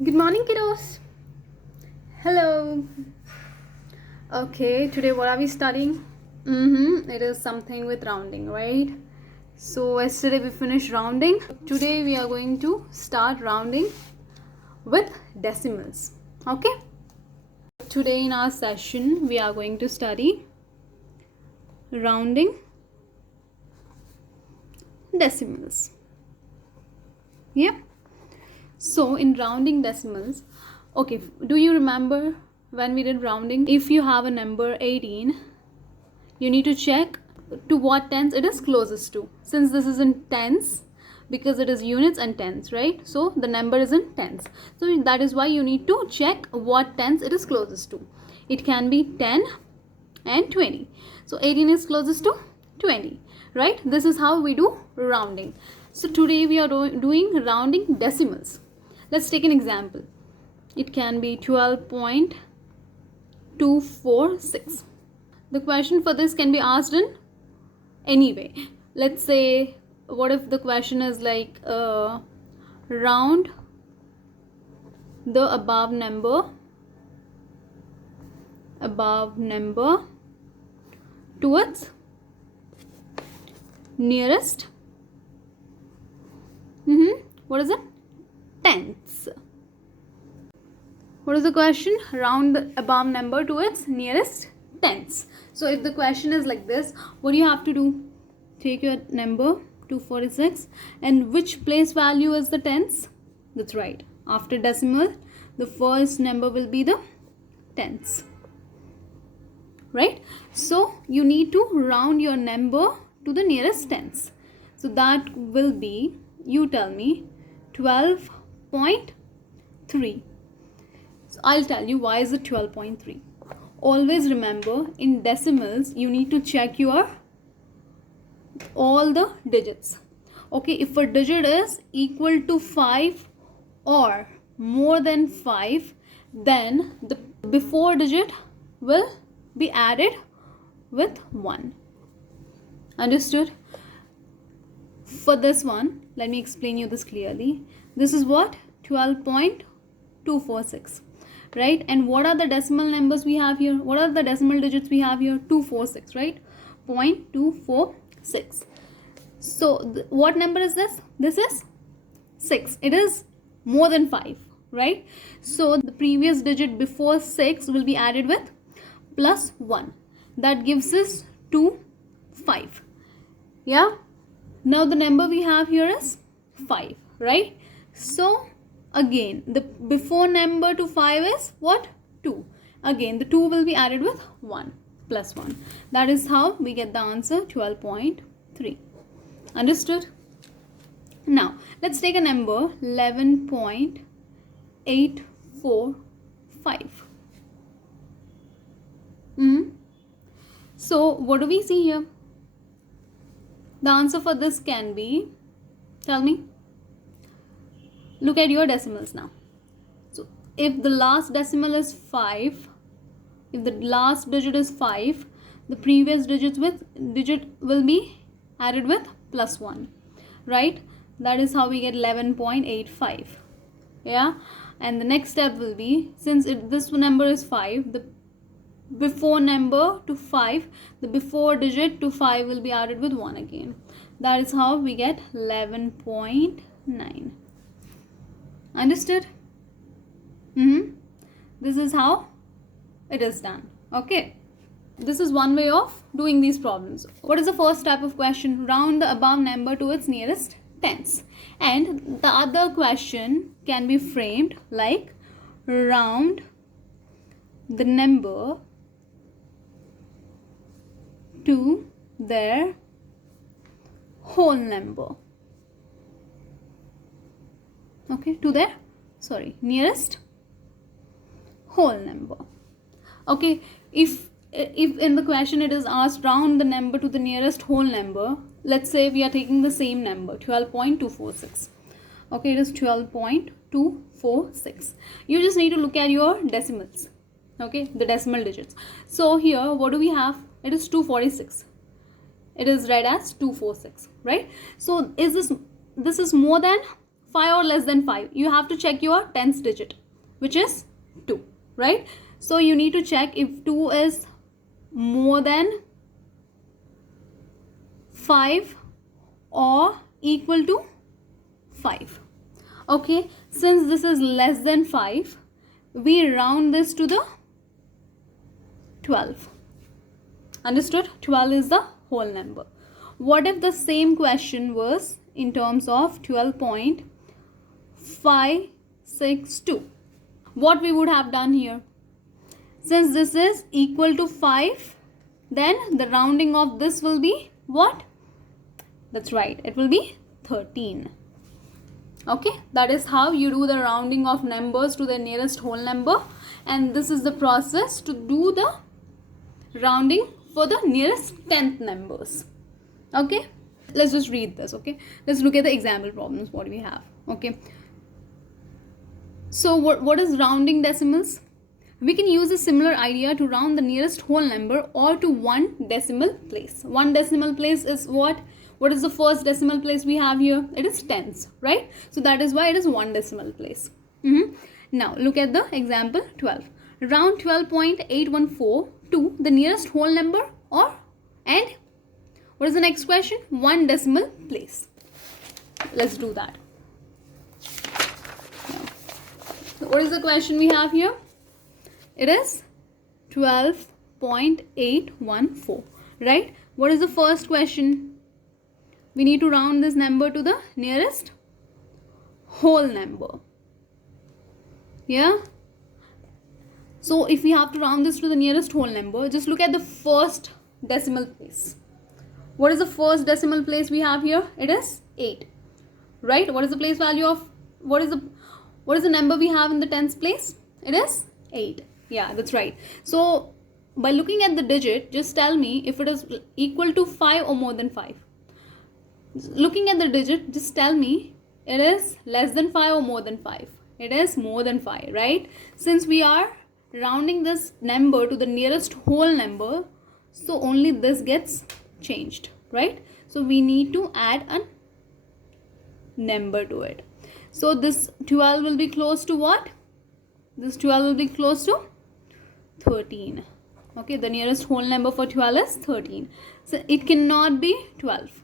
Good morning, kiddos. Hello. Okay, today what are we studying? It is something with rounding, right? So yesterday we finished rounding. Today we are going to start rounding with decimals. Okay? Today in our session we are going to study rounding decimals. Yeah. So in rounding decimals, okay, do you remember when we did rounding? If you have a number 18, you need to check to what tens it is closest to. Since this is in tens, because it is units and tens, right? So the number is in tens. So that is why you need to check what tens it is closest to. It can be 10 and 20. So 18 is closest to 20, right? This is how we do rounding. So today we are doing rounding decimals. Let's take an example. It can be 12.246. The question for this can be asked in any way. Let's say, what if the question is like round the above number towards nearest what is it? Tenths. What is the question? Round the above number to its nearest tenths. So if the question is like this, what do you have to do? Take your number 246 and which place value is the tenths? That's right. After decimal, the first number will be the tenths. Right? So you need to round your number to the nearest tenths. So that will be, you tell me, 12.3. So I'll tell you why is it 12.3. Always remember, in decimals you need to check your all the digits. Okay, if a digit is equal to 5 or more than 5, then the before digit will be added with 1. Understood? For this one, let me explain you this clearly. This is what? 12.246, right? And what are the decimal numbers we have here? What are the decimal digits we have here? 246, right? 0.246. So what number is this? This is 6. It is more than 5, right? So the previous digit before 6 will be added with plus 1. That gives us 5. Yeah? Now the number we have here is 5, right? So again, the before number to 5 is what? 2. Again, the 2 will be added with 1 plus 1. That is how we get the answer 12.3. Understood? Now, let's take a number 11.845. So what do we see here? The answer for this can be, tell me. Look at your decimals now. So if the last decimal is 5, if the last digit is 5, the previous digit will be added with plus 1, right? That is how we get 11.85. Yeah, and the next step will be, since this number is 5, the before number to 5, the before digit to 5 will be added with 1 again. That is how we get 11.9. Understood? This is how it is done. Okay, this is one way of doing these problems. What is the first type of question? Round the above number to its nearest tenths. And the other question can be framed like round the number to their whole number. Okay, to their nearest whole number. Okay, if in the question it is asked round the number to the nearest whole number, let's say we are taking the same number 12.246. Okay, it is 12.246. You just need to look at your decimals. Okay, the decimal digits. So here what do we have? It is 246. It is read as 246, right? So this is more than 5 or less than 5, you have to check your tens digit, which is 2, right? So you need to check if 2 is more than 5 or equal to 5. Okay, since this is less than 5, we round this to the 12. Understood? 12 is the whole number. What if the same question was in terms of 12.562? What we would have done here? Since this is equal to 5, then the rounding of this will be what? That's right, it will be 13. Okay, that is how you do the rounding of numbers to the nearest whole number, and this is the process to do the rounding for the nearest 10th numbers. Okay, let's just read this. Okay, let's look at the example problems what we have. Okay, so what is rounding decimals? We can use a similar idea to round the nearest whole number or to one decimal place. One decimal place is what? What is the first decimal place we have here? It is tens, right? So that is why it is one decimal place. Now look at the example 12. Round 12.814 to the nearest whole number and what is the next question? One decimal place. Let's do that. So what is the question we have here? It is 12.814, right? What is the first question? We need to round this number to the nearest whole number. Yeah. So if we have to round this to the nearest whole number, just look at the first decimal place. What is the first decimal place we have here? It is 8, right? What is the place value of, what is the number we have in the tens place? It is 8. Yeah, that's right. So by looking at the digit, just tell me if it is equal to 5 or more than 5. Looking at the digit, just tell me it is less than 5 or more than 5. It is more than 5, right? Since we are rounding this number to the nearest whole number, so only this gets changed, right? So we need to add a number to it. So this 12 will be close to what? This 12 will be close to 13. Okay, the nearest whole number for 12 is 13. So it cannot be 12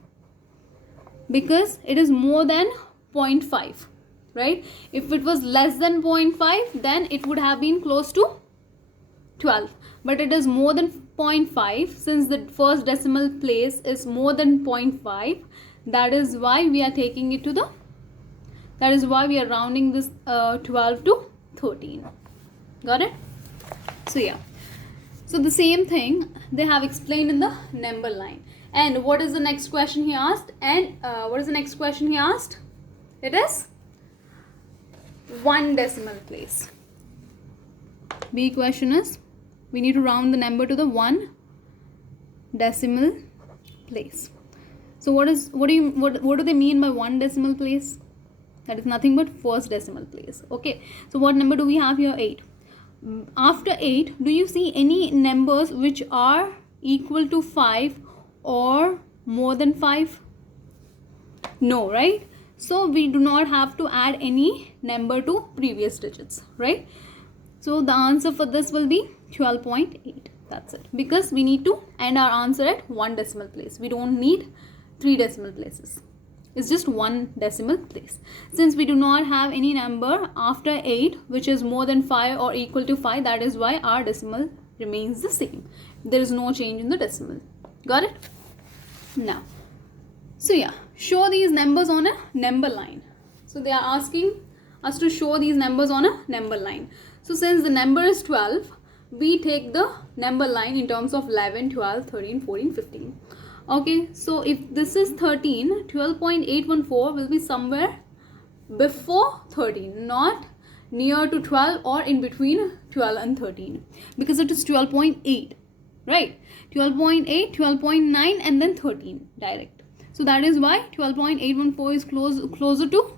because it is more than 0.5, right? If it was less than 0.5, then it would have been close to 12, but it is more than 0.5. Since the first decimal place is more than 0.5, that is why we are taking it to the, that is why we are rounding this 12 to 13. Got it? So yeah, so the same thing they have explained in the number line. And what is the next question he asked? And what is the next question he asked? It is one decimal place. B question is, we need to round the number to the one decimal place. So what do they mean by one decimal place? That is nothing but first decimal place. Okay, so what number do we have here? 8. After 8, do you see any numbers which are equal to 5 or more than 5? No, right? So we do not have to add any number to previous digits, right? So the answer for this will be 12.8. That's it, because we need to end our answer at one decimal place. We don't need 3 decimal places. It's just one decimal place. Since we do not have any number after 8 which is more than 5 or equal to 5, that is why our decimal remains the same. There is no change in the decimal. Got it? Now, so yeah, show these numbers on a number line. So they are asking us to show these numbers on a number line. So since the number is 12, we take the number line in terms of 11, 12, 13, 14, 15. Okay, so if this is 13, 12.814 will be somewhere before 13, not near to 12 or in between 12 and 13, because it is 12.8, right? 12.8, 12.9 and then 13 direct. So that is why 12.814 is closer to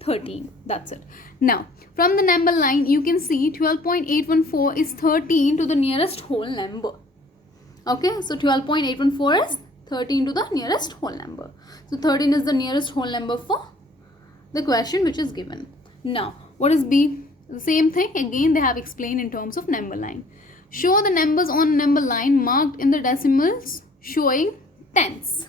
13. That's it. Now from the number line you can see 12.814 is 13 to the nearest whole number. Okay, so 12.814 is 13 to the nearest whole number. So 13 is the nearest whole number for the question which is given. Now, what is B? The same thing, again they have explained in terms of number line. Show the numbers on number line marked in the decimals showing tens.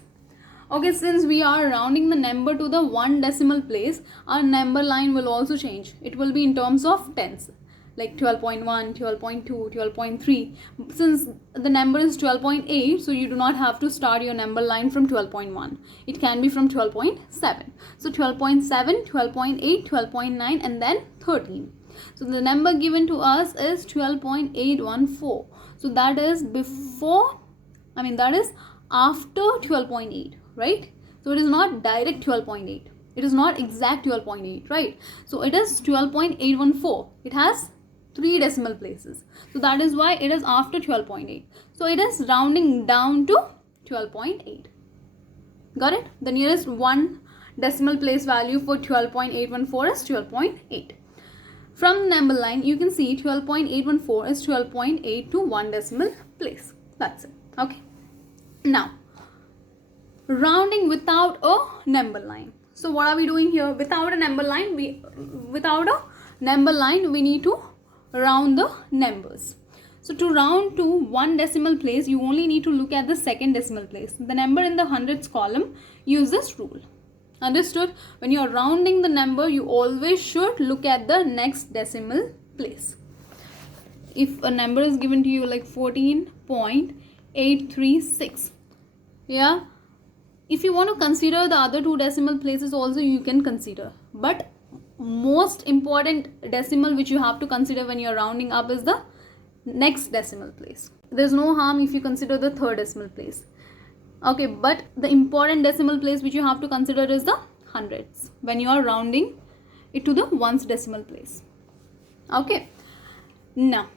Okay, since we are rounding the number to the one decimal place, our number line will also change. It will be in terms of tens, like 12.1, 12.2, 12.3. Since the number is 12.8, so you do not have to start your number line from 12.1. It can be from 12.7. So 12.7, 12.8, 12.9 and then 13. So the number given to us is 12.814. So that is after 12.8, right? So it is not direct 12.8. It is not exact 12.8, right? So it is 12.814. It has 3 decimal places. So that is why it is after 12.8. So it is rounding down to 12.8. Got it? The nearest one decimal place value for 12.814 is 12.8. From the number line, you can see 12.814 is 12.8 to 1 decimal place. That's it. Okay. Now, rounding without a number line. So what are we doing here? Without a number line, we need to round the numbers. So to round to 1 decimal place, you only need to look at the second decimal place. The number in the hundreds column, use this rule. Understood? When you are rounding the number, you always should look at the next decimal place. If a number is given to you like 14.836, yeah, if you want to consider the other 2 decimal places also, you can consider. But most important decimal which you have to consider when you are rounding up is the next decimal place. There's no harm if you consider the 3rd decimal place. Okay, but the important decimal place which you have to consider is the hundreds when you are rounding it to the ones decimal place. Okay. Now,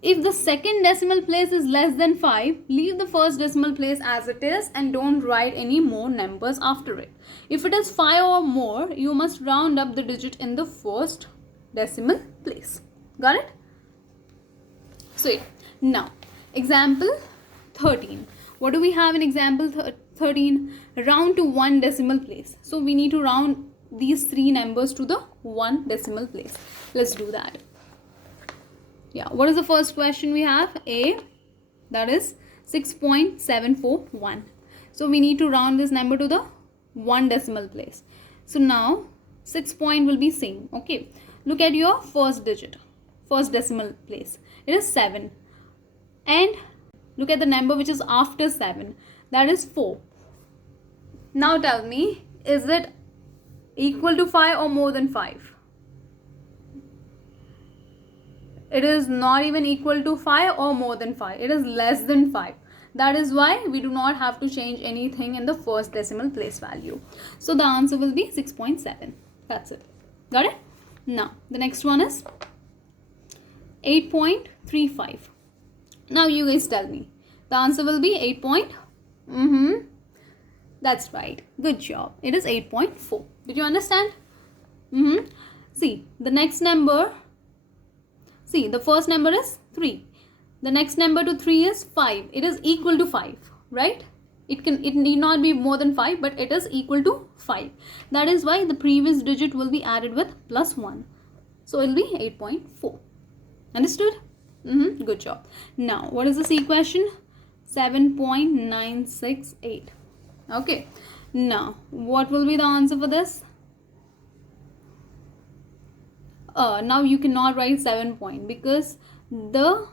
if the second decimal place is less than 5, leave the first decimal place as it is and don't write any more numbers after it. If it is 5 or more, you must round up the digit in the first decimal place. Got it? Sweet. Now, example 13. What do we have in example 13? Round to 1 decimal place. So we need to round these 3 numbers to the 1 decimal place. Let's do that. Yeah, what is the first question we have? A, that is 6.741. So we need to round this number to the 1 decimal place. So now 6 point will be same. Okay, look at your first digit, first decimal place. It is 7. And look at the number which is after 7. That is 4. Now tell me, is it equal to 5 or more than 5? It is not even equal to 5 or more than 5. It is less than 5. That is why we do not have to change anything in the first decimal place value. So the answer will be 6.7. That's it. Got it? Now, the next one is 8.35. Now you guys tell me. The answer will be 8. That's right. Good job. It is 8.4. Did you understand? See, the next number. See, the first number is 3. The next number to 3 is 5. It is equal to 5, right? It need not be more than 5, but it is equal to 5. That is why the previous digit will be added with plus 1. So it will be 8.4. Understood? Good job. Now, what is the C question? 7.968. Okay. Now, what will be the answer for this? Now you cannot write 7 point because the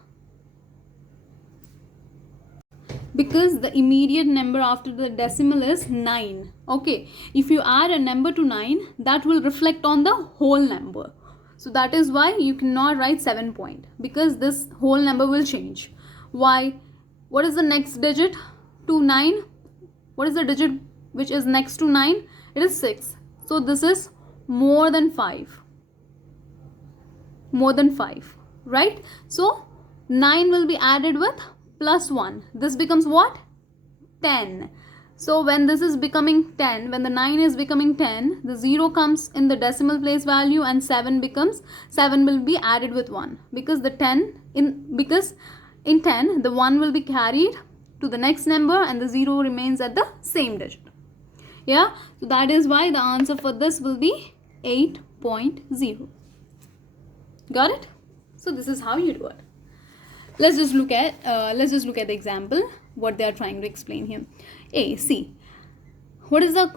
immediate number after the decimal is 9. Okay, if you add a number to 9, that will reflect on the whole number. So that is why you cannot write 7 point, because this whole number will change. Why? What is the next digit to 9? What is the digit which is next to 9? It is 6. So this is more than 5. More than 5, right? So 9 will be added with plus 1. This becomes what? 10. So when this is becoming 10, when the 9 is becoming 10, the 0 comes in the decimal place value and 7 will be added with 1, because in 10 the 1 will be carried to the next number and the 0 remains at the same digit. Yeah, so that is why the answer for this will be 8.0. Got it? So this is how you do it. Let's just look at the example, what they are trying to explain here. See, what is the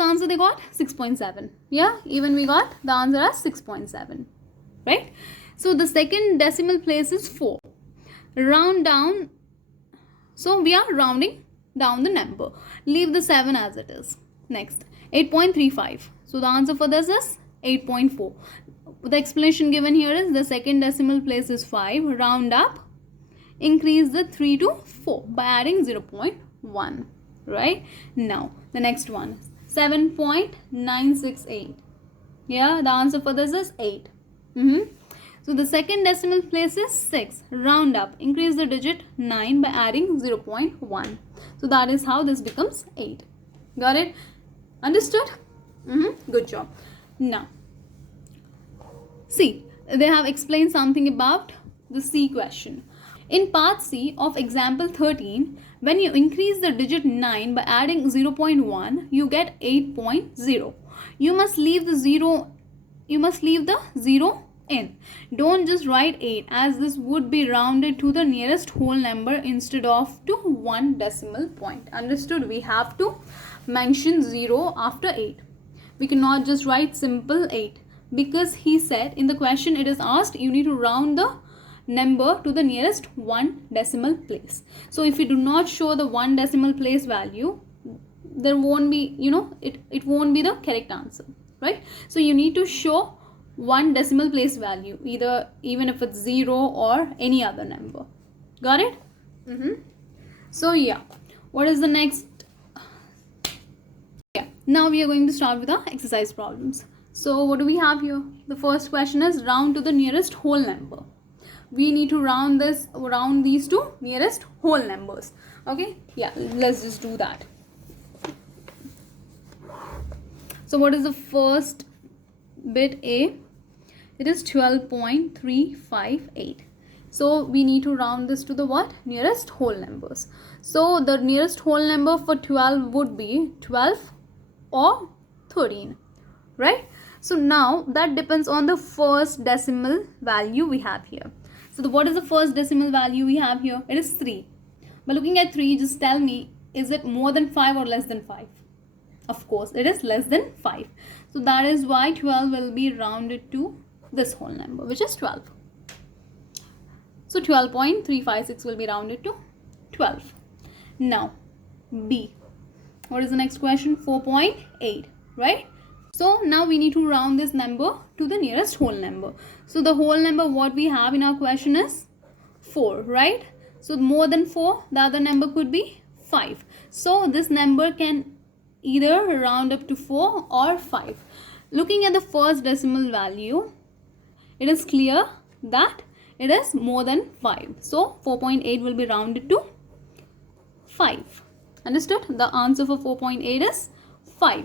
answer they got? 6.7. Yeah, even we got the answer as 6.7, right? So the second decimal place is 4. Round down. So we are rounding down the number. Leave the 7 as it is. Next, 8.35. So the answer for this is 8.4. The explanation given here is the second decimal place is 5. Round up. Increase the 3 to 4 by adding 0.1. Right? Now, the next one. 7.968. Yeah, the answer for this is 8. So the second decimal place is 6. Round up. Increase the digit 9 by adding 0.1. So that is how this becomes 8. Got it? Understood? Good job. Now, see, they have explained something about the C question. In part C of example 13, when you increase the digit 9 by adding 0.1, you get 8.0. You must leave the 0 in. Don't just write 8, as this would be rounded to the nearest whole number instead of to one decimal point. Understood? We have to mention 0 after 8. We cannot just write simple 8, because he said in the question it is asked you need to round the number to the nearest one decimal place. So if you do not show the one decimal place value, there won't be, it won't be the correct answer, right? So you need to show one decimal place value, even if it's 0 or any other number. Got it? So yeah, what is the next? Now we are going to start with our exercise problems. So what do we have here? The first question is round to the nearest whole number. We need to round these to nearest whole numbers. Okay, yeah, let's just do that. So what is the first bit? A? It is 12.358. So we need to round this to the what? Nearest whole numbers. So the nearest whole number for 12 would be 12 or 13, right? So now that depends on the first decimal value we have here. So what is the first decimal value we have here? It is 3. By looking at 3, just tell me, is it more than 5 or less than 5? Of course, it is less than 5. So that is why 12 will be rounded to this whole number, which is 12. So 12.356 will be rounded to 12. Now, B. What is the next question? 4.8, right? So now we need to round this number to the nearest whole number. So the whole number what we have in our question is 4, right? So more than 4, the other number could be 5. So this number can either round up to 4 or 5. Looking at the first decimal value, it is clear that it is more than 5. So 4.8 will be rounded to 5. Understood? The answer for 4.8 is 5.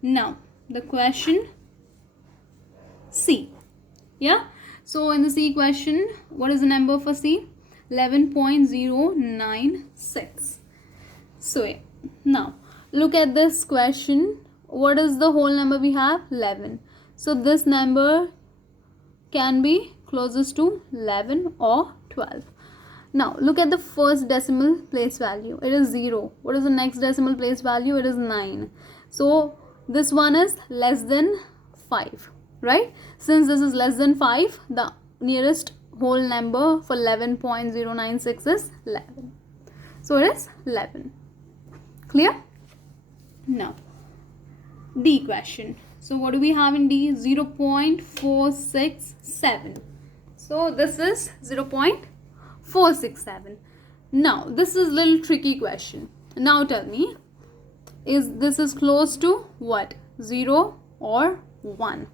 Now, the question C. Yeah. So in the C question, what is the number for C? 11.096. So yeah. Now, look at this question. What is the whole number we have? 11. So this number can be closest to 11 or 12. Now, look at the first decimal place value. It is 0. What is the next decimal place value? It is 9. So this one is less than 5, right? Since this is less than 5, the nearest whole number for 11.096 is 11. So it is 11. Clear? Now, D question. So what do we have in D? 0.467. So this is 0.467. Now, this is a little tricky question. Now tell me, this is close to what? 0 or 1?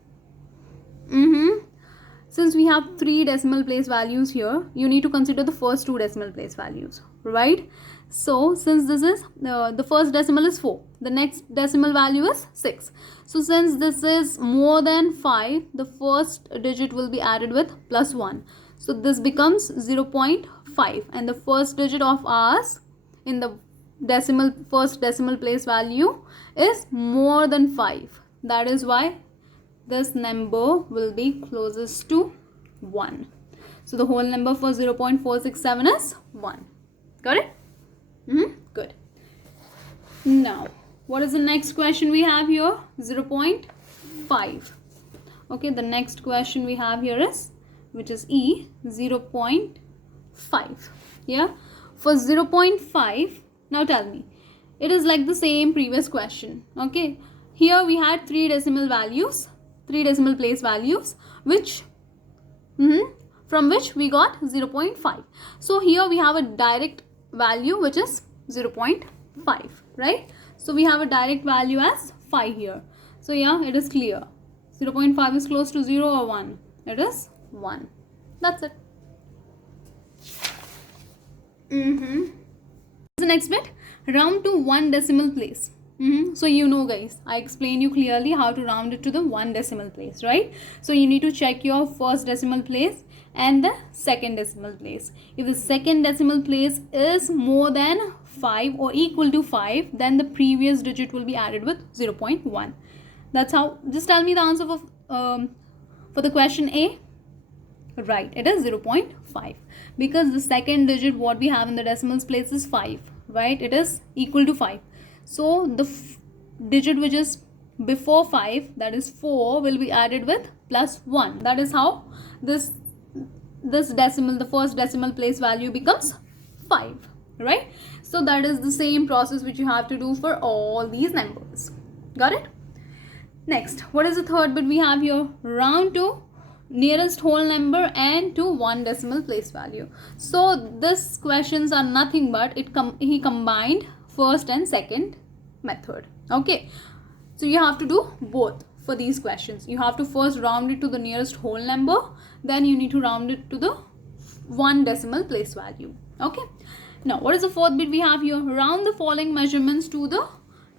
Since we have 3 decimal place values here, you need to consider the first 2 decimal place values, right? So since this is the first decimal is 4, the next decimal value is 6. So since this is more than 5, the first digit will be added with plus 1. So this becomes 0.5, and the first digit of ours in the first decimal place value is more than 5. That is why this number will be closest to 1. So the whole number for 0.467 is 1. Got it? Good. Now, what is the next question we have here? 0.5. Okay, the next question we have here is, which is E, 0.5. Yeah, for 0.5, now tell me, it is like the same previous question. Okay, here we had 3 decimal values, 3 decimal place values, which from which we got 0.5. So here we have a direct value which is 0.5, right? So we have a direct value as 5 here. So yeah, it is clear. 0.5 is close to 0 or 1? It is 1. That's it. The next bit, round to 1 decimal place. So you know guys, I explained you clearly how to round it to the 1 decimal place, right? So you need to check your first decimal place and the second decimal place. If the second decimal place is more than 5 or equal to 5, then the previous digit will be added with 0.1. That's how. Just tell me the answer for the question A. Right, it is 0.5 because the second digit what we have in the decimal place is 5, right? It is equal to 5. So the digit which is before 5, that is 4, will be added with plus 1. That is how this decimal, the first decimal place value becomes 5, right? So that is the same process which you have to do for all these numbers. Got it? Next, what is the third bit we have here? Round to nearest whole number and to 1 decimal place value. So these questions are nothing but he combined first and second method. Okay, so you have to do both for these questions. You have to first round it to the nearest whole number, then you need to round it to the 1 decimal place value. Okay, now what is the fourth bit we have here? Round the following measurements to the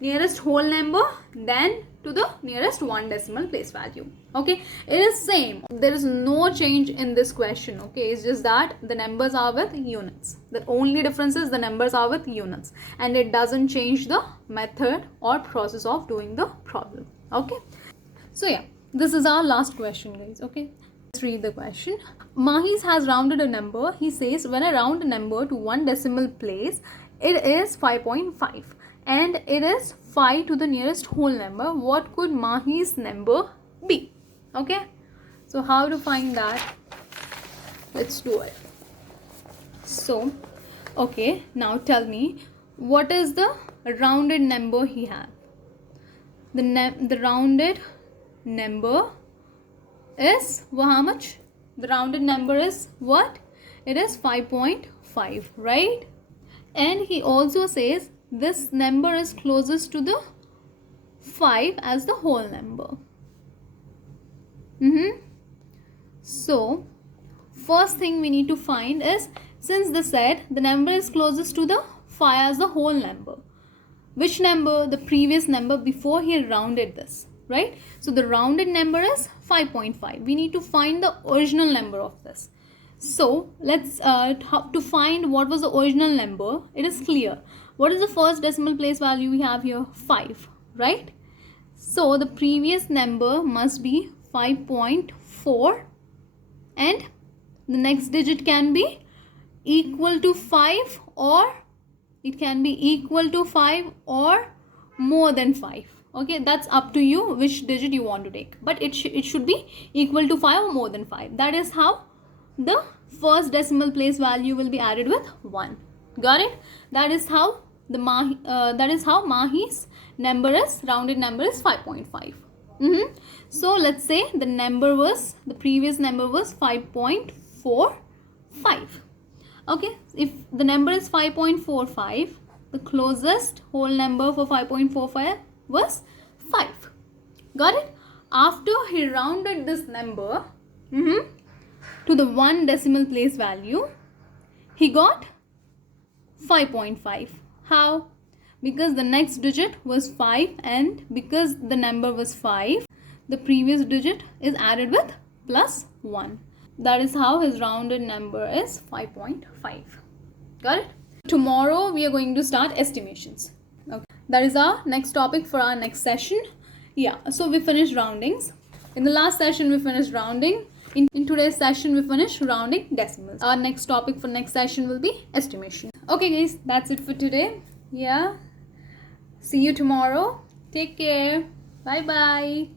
nearest whole number, then to the nearest 1 decimal place value. Okay, it is same. There is no change in this question. Okay, it's just that the numbers are with units. The only difference is the numbers are with units, and it doesn't change the method or process of doing the problem. Okay, so yeah, this is our last question, guys. Okay, let's read the question. Mahis has rounded a number. He says, when I round a number to 1 decimal place, it is 5.5. and it is 5 to the nearest whole number. What could Mahi's number be? Okay, so how to find that? Let's do it. So, okay, now tell me, what is the rounded number he has? The rounded number is, well, how much? The rounded number is what? It is 5.5, right? And he also says this number is closest to the 5 as the whole number. So first thing we need to find is, since they said the number is closest to the 5 as the whole number, which number? The previous number before he rounded this, right? So the rounded number is 5.5. We need to find the original number of this. So let's to find what was the original number. It is clear. What is the first decimal place value we have here? 5, right? So the previous number must be 5.4, and the next digit can be equal to 5, or it can be equal to 5 or more than 5. Okay, that's up to you which digit you want to take, but it should be equal to 5 or more than 5. That is how the first decimal place value will be added with 1. Got it? That is how Mahi's number is, rounded number is 5.5. So let's say the previous number was 5.45. Okay, if the number is 5.45, the closest whole number for 5.45 was 5. Got it? After he rounded this number to the 1 decimal place value, he got 5.5. How? Because the next digit was 5, and because the number was 5, the previous digit is added with plus 1. That is how his rounded number is 5.5. Got it? Tomorrow we are going to start estimations. Okay. That is our next topic for our next session. Yeah, so we finished roundings. In the last session, we finished rounding. In today's session, we finished rounding decimals. Our next topic for next session will be estimation. Okay, guys, that's it for today. Yeah. See you tomorrow. Take care. Bye bye.